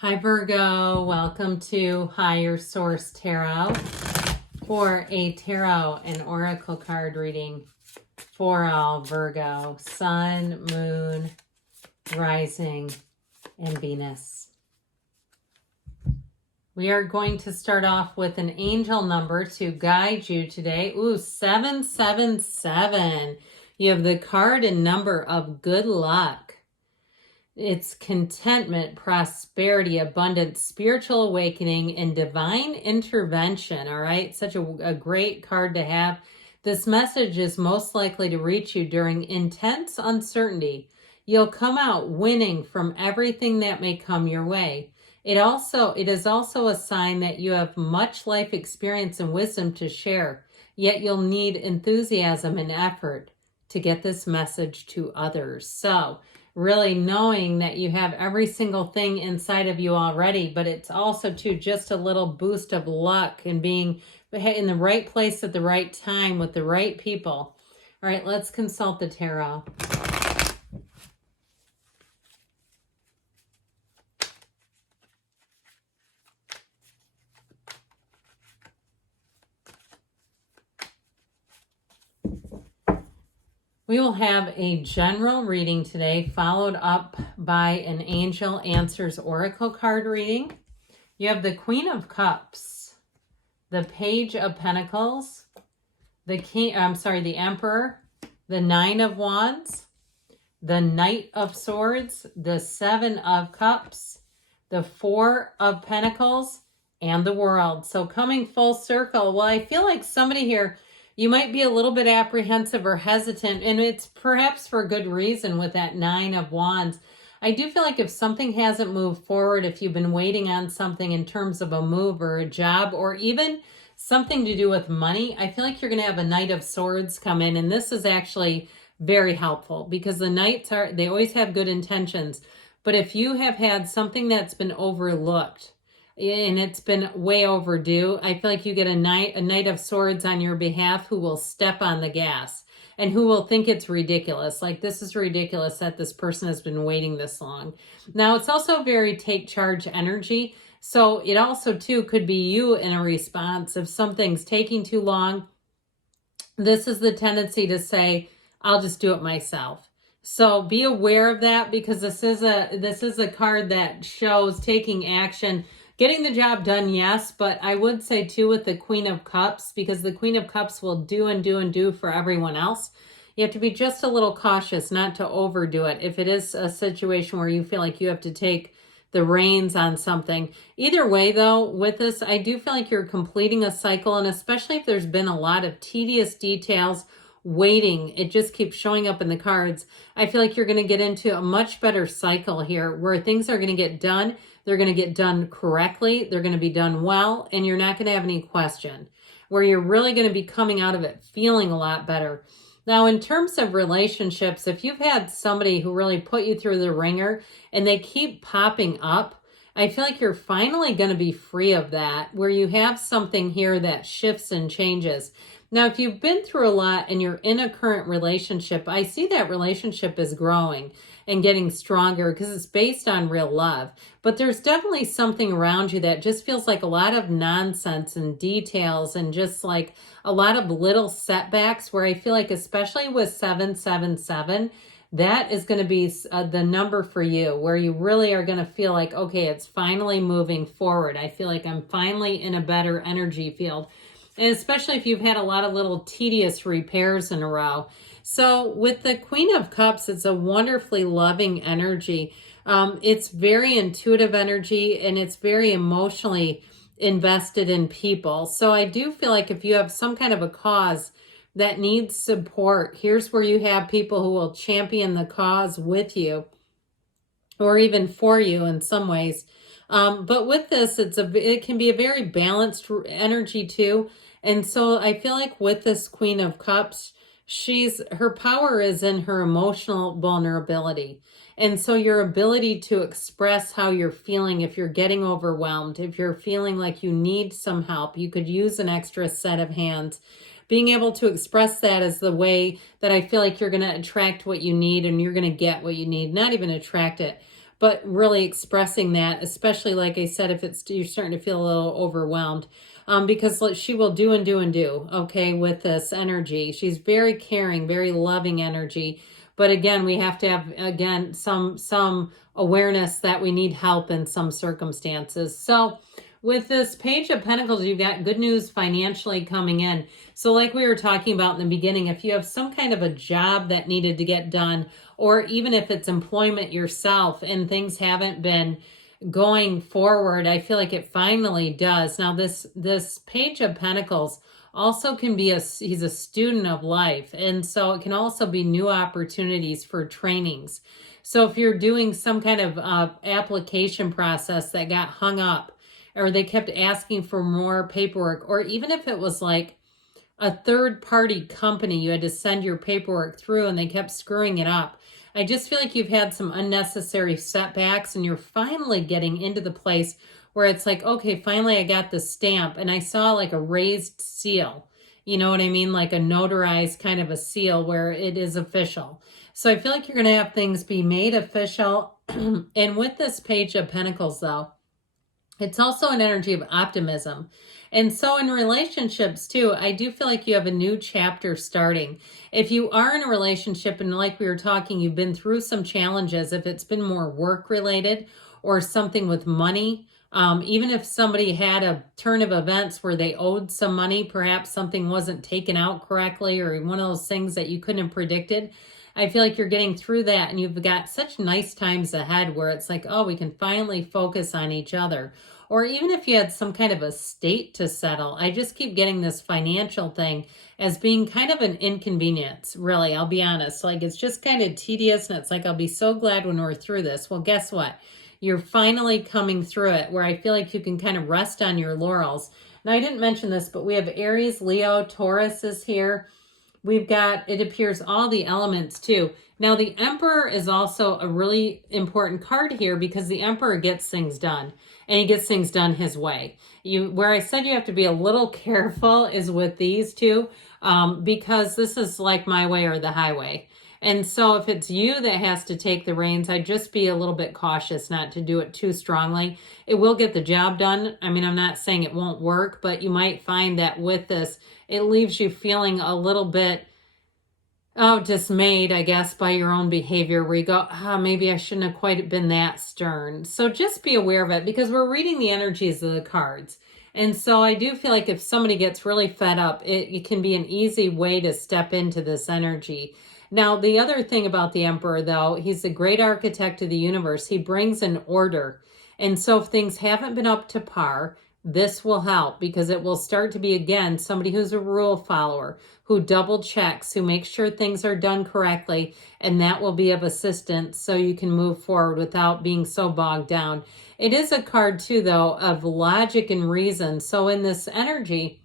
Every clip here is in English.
Hi Virgo, welcome to Higher Source Tarot for a tarot and oracle card reading for all Virgo, Sun, Moon, Rising, and Venus. We are going to start off with an angel number to guide you today. Ooh, 777. You have the card and number of good luck. It's contentment, prosperity, abundance, spiritual awakening, and divine intervention. All right. Such a great card to have. This message is most likely to reach you during intense uncertainty. You'll come out winning from everything that may come your way. It is also a sign that you have much life experience and wisdom to share, yet you'll need enthusiasm and effort to get this message to others. So really knowing that you have every single thing inside of you already, but it's also too just a little boost of luck and being in the right place at the right time with the right people. All right, let's consult the tarot. We will have a general reading today, followed up by an Angel Answers Oracle card reading. You have the Queen of Cups, the Page of Pentacles, the Emperor, the Nine of Wands, the Knight of Swords, the Seven of Cups, the Four of Pentacles, and the World. So coming full circle. Well, I feel like somebody here, you might be a little bit apprehensive or hesitant, and it's perhaps for good reason with that Nine of Wands. I do feel like if something hasn't moved forward, if you've been waiting on something in terms of a move or a job or even something to do with money, I feel like you're going to have a Knight of Swords come in, and this is actually very helpful because the Knights they always have good intentions. But if you have had something that's been overlooked, and it's been way overdue, I feel like you get a Knight of Swords on your behalf who will step on the gas and who will think it's ridiculous. Like, this is ridiculous that this person has been waiting this long. Now, it's also very take charge energy. So it also, too, could be you in a response. If something's taking too long, this is the tendency to say, I'll just do it myself. So be aware of that because this is a card that shows taking action. Getting the job done, yes, but I would say too with the Queen of Cups, because the Queen of Cups will do and do and do for everyone else. You have to be just a little cautious not to overdo it. If it is a situation where you feel like you have to take the reins on something. Either way though, with this, I do feel like you're completing a cycle, and especially if there's been a lot of tedious details waiting, it just keeps showing up in the cards. I feel like you're going to get into a much better cycle here where things are going to get done. They're going to get done correctly. They're going to be done well, and you're not going to have any question, where you're really going to be coming out of it feeling a lot better. Now, in terms of relationships, if you've had somebody who really put you through the ringer and they keep popping up, I feel like you're finally going to be free of that, where you have something here that shifts and changes. Now, if you've been through a lot and you're in a current relationship, I see that relationship is growing and getting stronger because it's based on real love. But there's definitely something around you that just feels like a lot of nonsense and details and just like a lot of little setbacks, where I feel like, especially with 777, that is going to be the number for you, where you really are going to feel like, okay, it's finally moving forward. I feel like I'm finally in a better energy field. And especially if you've had a lot of little tedious repairs in a row. So with the Queen of Cups, it's a wonderfully loving energy. It's very intuitive energy, and it's very emotionally invested in people. So I do feel like if you have some kind of a cause that needs support, here's where you have people who will champion the cause with you, or even for you in some ways. But with this, it can be a very balanced energy too. And so I feel like with this Queen of Cups, her power is in her emotional vulnerability. And so your ability to express how you're feeling, if you're getting overwhelmed, if you're feeling like you need some help, you could use an extra set of hands. Being able to express that is the way that I feel like you're going to attract what you need, and you're going to get what you need, not even attract it, but really expressing that, especially like I said, if you're starting to feel a little overwhelmed, because she will do and do and do, okay, with this energy. She's very caring, very loving energy. But again, we have to have, again, some awareness that we need help in some circumstances. So with this Page of Pentacles, you've got good news financially coming in. So like we were talking about in the beginning, if you have some kind of a job that needed to get done, or even if it's employment yourself and things haven't been going forward, I feel like it finally does. Now this Page of Pentacles also can be he's a student of life. And so it can also be new opportunities for trainings. So if you're doing some kind of application process that got hung up, or they kept asking for more paperwork, or even if it was like a third-party company, you had to send your paperwork through and they kept screwing it up. I just feel like you've had some unnecessary setbacks and you're finally getting into the place where it's like, okay, finally I got the stamp, and I saw like a raised seal. You know what I mean? Like a notarized kind of a seal where it is official. So I feel like you're going to have things be made official. And with this Page of Pentacles though, it's also an energy of optimism. And so in relationships too, I do feel like you have a new chapter starting. If you are in a relationship and like we were talking, you've been through some challenges, if it's been more work related or something with money, even if somebody had a turn of events where they owed some money, perhaps something wasn't taken out correctly or one of those things that you couldn't have predicted, I feel like you're getting through that and you've got such nice times ahead where it's like, oh, we can finally focus on each other. Or even if you had some kind of estate to settle, I just keep getting this financial thing as being kind of an inconvenience, really, I'll be honest. Like it's just kind of tedious and it's like, I'll be so glad when we're through this. Well, guess what? You're finally coming through it where I feel like you can kind of rest on your laurels. Now, I didn't mention this, but we have Aries, Leo, Taurus is here. We've got, it appears, all the elements too. Now, the Emperor is also a really important card here because the Emperor gets things done and he gets things done his way. Where I said you have to be a little careful is with these two because this is like my way or the highway. And so if it's you that has to take the reins, I'd just be a little bit cautious not to do it too strongly. It will get the job done. I mean, I'm not saying it won't work, but you might find that with this, it leaves you feeling a little bit, dismayed, I guess, by your own behavior where you go, maybe I shouldn't have quite been that stern. So just be aware of it because we're reading the energies of the cards. And so I do feel like if somebody gets really fed up, it can be an easy way to step into this energy. Now, the other thing about the Emperor, though, he's the great architect of the universe. He brings an order. And so if things haven't been up to par, this will help because it will start to be, again, somebody who's a rule follower, who double checks, who makes sure things are done correctly, and that will be of assistance so you can move forward without being so bogged down. It is a card, too, though, of logic and reason. So in this energy,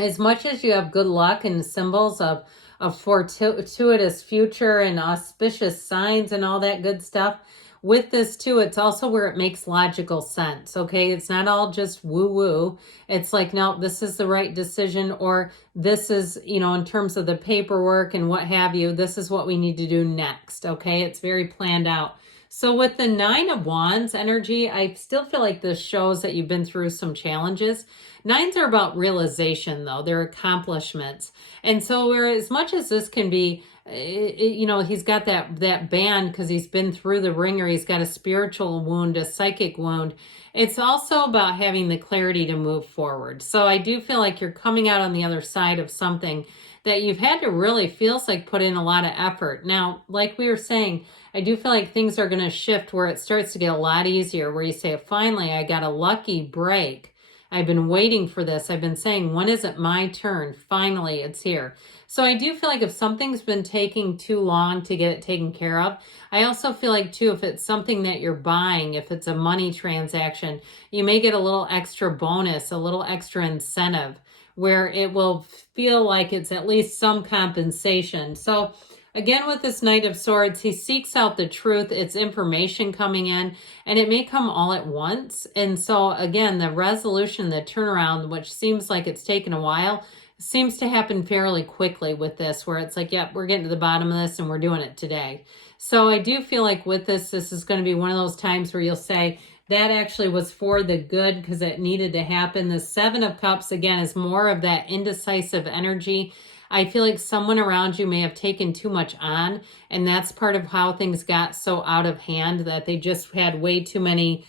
as much as you have good luck and symbols of a fortuitous future and auspicious signs and all that good stuff, with this too, it's also where it makes logical sense, okay? It's not all just woo-woo. It's like, no, this is the right decision, or this is, in terms of the paperwork and what have you, this is what we need to do next, okay? It's very planned out. So with the Nine of Wands energy, I still feel like this shows that you've been through some challenges. Nines are about realization, though. They're accomplishments. And so where as much as this can be, he's got that band because he's been through the ringer. He's got a spiritual wound, a psychic wound. It's also about having the clarity to move forward. So I do feel like you're coming out on the other side of something that you've had to really, feels like, put in a lot of effort. Now, like we were saying, I do feel like things are going to shift where it starts to get a lot easier, where you say, finally, I got a lucky break. I've been waiting for this. I've been saying, when is it my turn? Finally, it's here. So I do feel like if something's been taking too long to get it taken care of, I also feel like too, if it's something that you're buying, if it's a money transaction, you may get a little extra bonus, a little extra incentive where it will feel like it's at least some compensation. So again, with this Knight of Swords, he seeks out the truth. It's information coming in, and it may come all at once. And so again, the resolution, the turnaround, which seems like it's taken a while, seems to happen fairly quickly with this, where it's like, yep, we're getting to the bottom of this and we're doing it today. So I do feel like with this is going to be one of those times where you'll say, that actually was for the good because it needed to happen. The Seven of Cups, again, is more of that indecisive energy. I feel like someone around you may have taken too much on, and that's part of how things got so out of hand, that they just had way too many,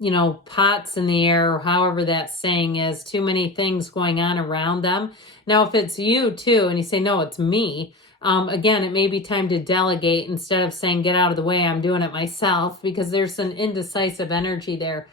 you know, pots in the air, or however that saying is, too many things going on around them. Now, if it's you too, and you say, no, it's me, again, it may be time to delegate instead of saying, get out of the way, I'm doing it myself, because there's an indecisive energy there.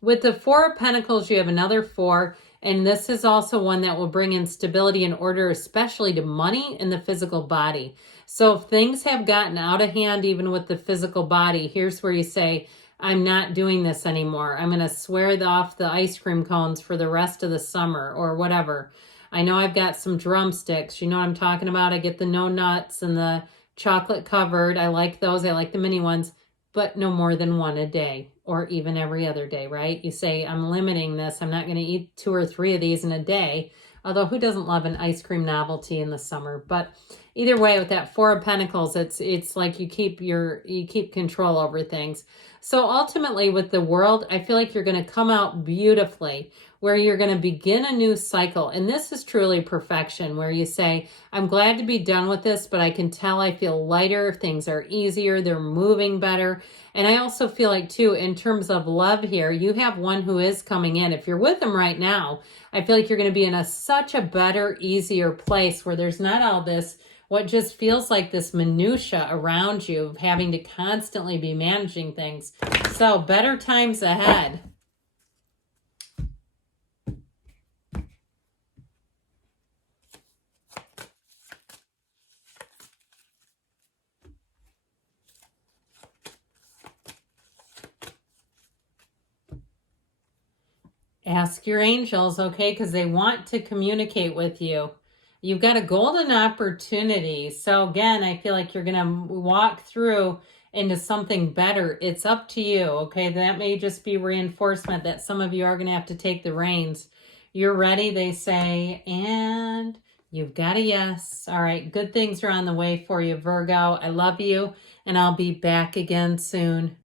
With the Four of Pentacles, you have another four, and this is also one that will bring in stability and order, especially to money and the physical body. So if things have gotten out of hand, even with the physical body, here's where you say, I'm not doing this anymore. I'm going to swear off the ice cream cones for the rest of the summer or whatever. I know I've got some drumsticks. You know what I'm talking about? I get the no nuts and the chocolate covered. I like those. I like the mini ones, but no more than one a day, or even every other day, right? You say, I'm limiting this. I'm not going to eat 2 or 3 of these in a day. Although who doesn't love an ice cream novelty in the summer? But either way, with that Four of Pentacles, it's like you keep control over things. So ultimately with the World, I feel like you're going to come out beautifully, where you're going to begin a new cycle. And this is truly perfection, where you say, I'm glad to be done with this, but I can tell I feel lighter. Things are easier. They're moving better. And I also feel like too, in terms of love here, you have one who is coming in. If you're with them right now, I feel like you're going to be in such a better, easier place where there's not all this, what just feels like this minutia around you of having to constantly be managing things. So better times ahead. Ask your angels, okay, because they want to communicate with you. You've got a golden opportunity. So again, I feel like you're going to walk through into something better. It's up to you, okay? That may just be reinforcement that some of you are going to have to take the reins. You're ready, they say, and you've got a yes. All right, good things are on the way for you, Virgo. I love you, and I'll be back again soon.